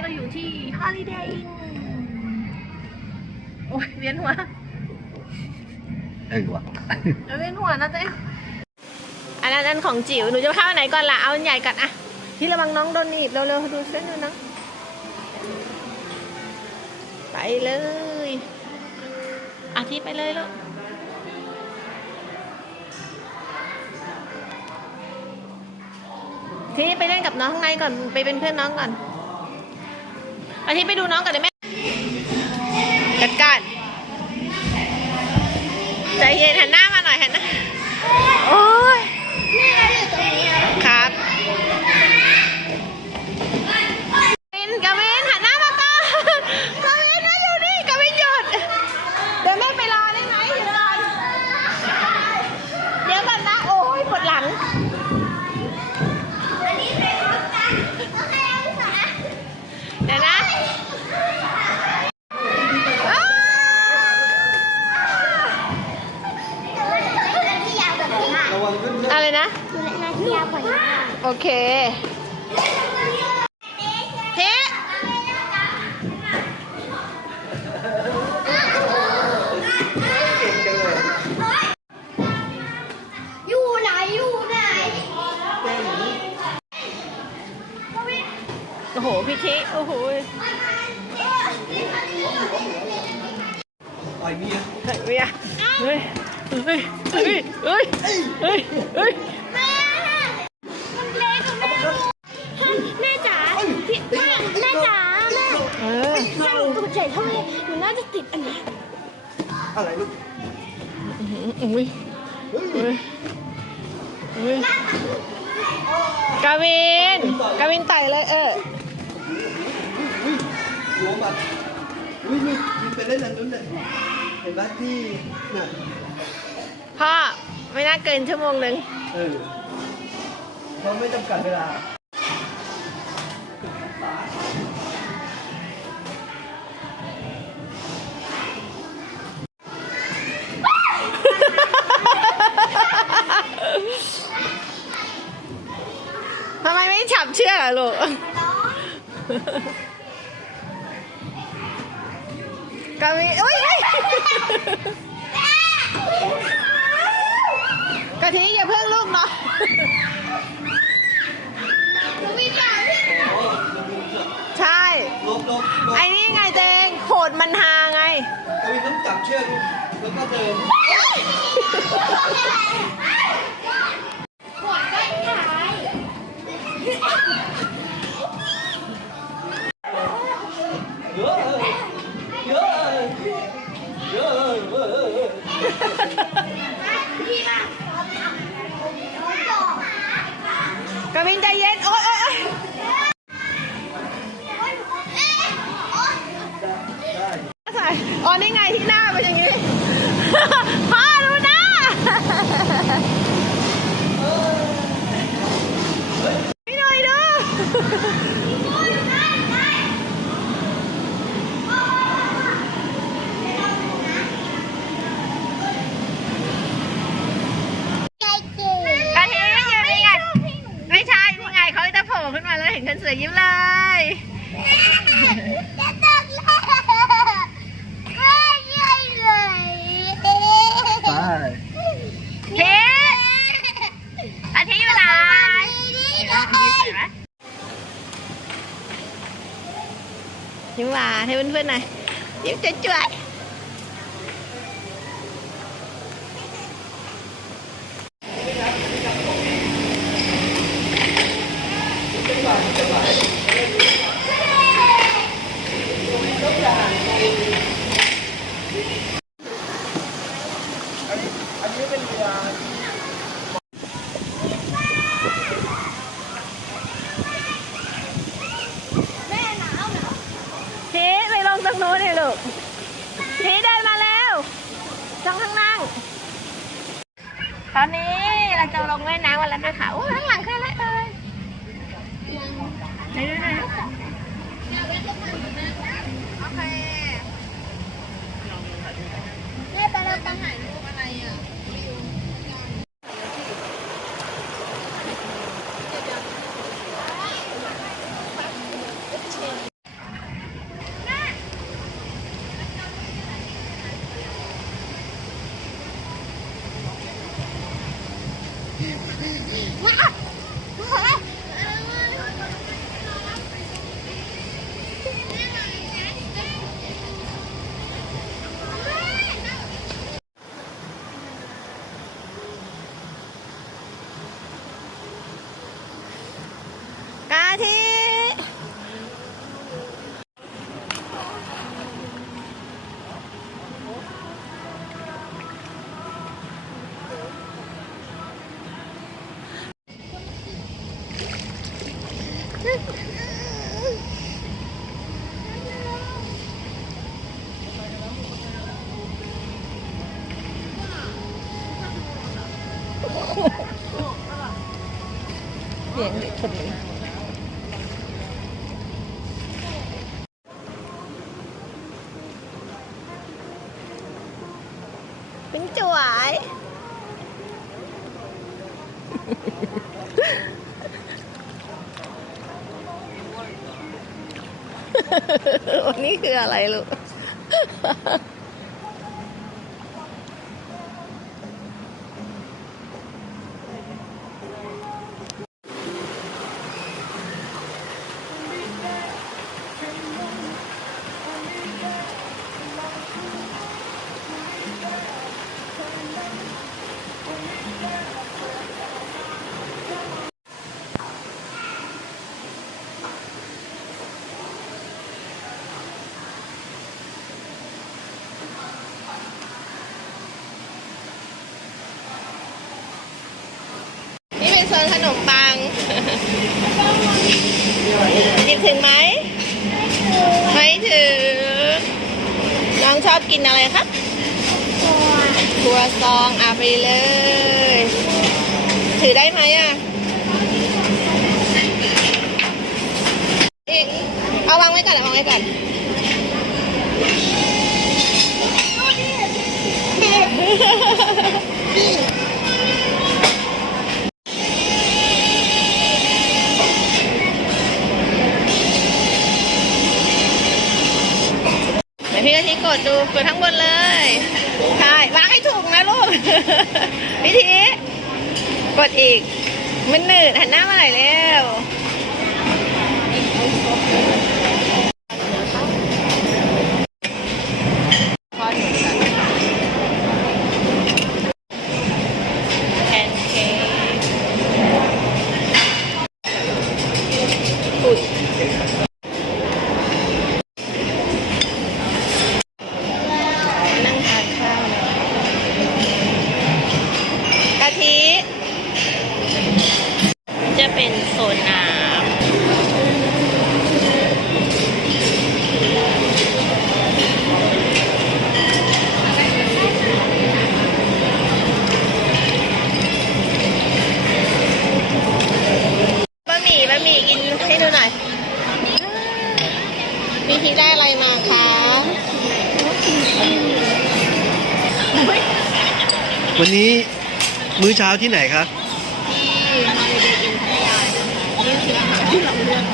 นี้เราอยู่ที่ Holiday Inn โอ้ยเวียนหัว เออว่ะเวียนหัวนะเจ๊อันนั้นอันของจิ๋ว หนูจะเข้าอันไหนก่อนล่ะ เอาอันใหญ่ก่อนอะที่ระวังน้องโดนหนีบเร็วๆ ดูเส้นดูนะไปเลยอาทิตย์ไปเลยลูกทีนี้ไปเล่นกับน้องข้างในก่อน ไปเป็นเพื่อนน้องก่อน อาทิตย์ไปดูน้องกันเลยแม่จัดการใจเย็นหันหน้ามาหน่อยหันหน้า เนี่ยเฮ้ยเวียเฮ้ยเฮ้ยเฮ้ยเฮ้ยเฮ้ยเฮ้ยแม่มันเล็กกับแม่แม่จ๋าพี่แม่แม่จ๋าแม่เออถ้าหนูตัวใหญ่เท่านี้หนูน่าจะติดอันนี้อะไรลูกอุ้ยอุ้ยอุ้ยกาวินกาวินไต่เลยเอออุ้ยหัวมันอุ้ยนี่ยิงไปเล่นอันนู้นเลย เห็นไหมที่น่ะพ่อไม่น่าเกินชั่วโมงหนึ่งเออเขาไม่จำกัดเวลาาวินใจเย็น โอ๊ยโอ๊ยโอ๊ยได้ใส่อ๋อนี่ไงที่หน้าเป็นอย่างนี้ พ่อดูหน้าพี่หน่อยดูใจเก๋กะทิยืนนี่ไง ไม่ใช่นี่ไงเขาจะโผล่ขึ้นมาแล้วเห็นคนสวยยิ้มเลย จะตกเลยไม่ใช่เลย ไป ทิอาทิอยู่ไหนเห็นไหมเห็นไหม ยิ้มหวานให้เพื่อนๆหน่อยยิ้มจ่วยๆทิไปลงตรงนู้นเลยลูกทิเดินมาแล้วจ้องข้างล่าง ตอนนี้เราจะลงเล่นน้ำกันแล้วนะคะโอ้ข้างหลังคืออะไรเอ่ยไหนดูหน่อยโอเคแม่ไปเราตังหายก คนนี้เป็นจวย วันนี้คืออะไรลูก ขนมปังหยิบถึงไหม ไม่ถึง น้องชอบกินอะไรครับครัวซองเอาไปเลย ถือได้ไหมอะอีกเอาวางไว้ก่อนเอาวางไว้ก่อน กดอีก มันหนืดหันหน้ามาหน่อยเร็ว เช้าที่ไหนครับที่ฮอลิเดย์อินพัทยานี่คืออาหารที่เราเลือก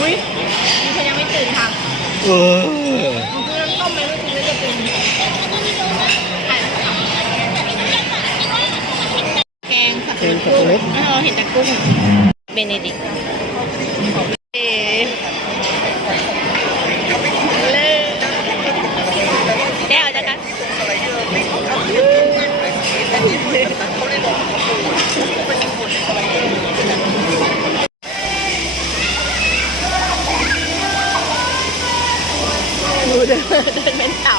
อุ้ยนี่เขายังไม่ตื่นค่ะเออมันคือน้ำต้มไหมไม่คือจะเป็นแกงสับปะรดกุ้งเออเห็นแต่กุ้งเบเนดิกต์ ดูเดินเดินเป็นเต่า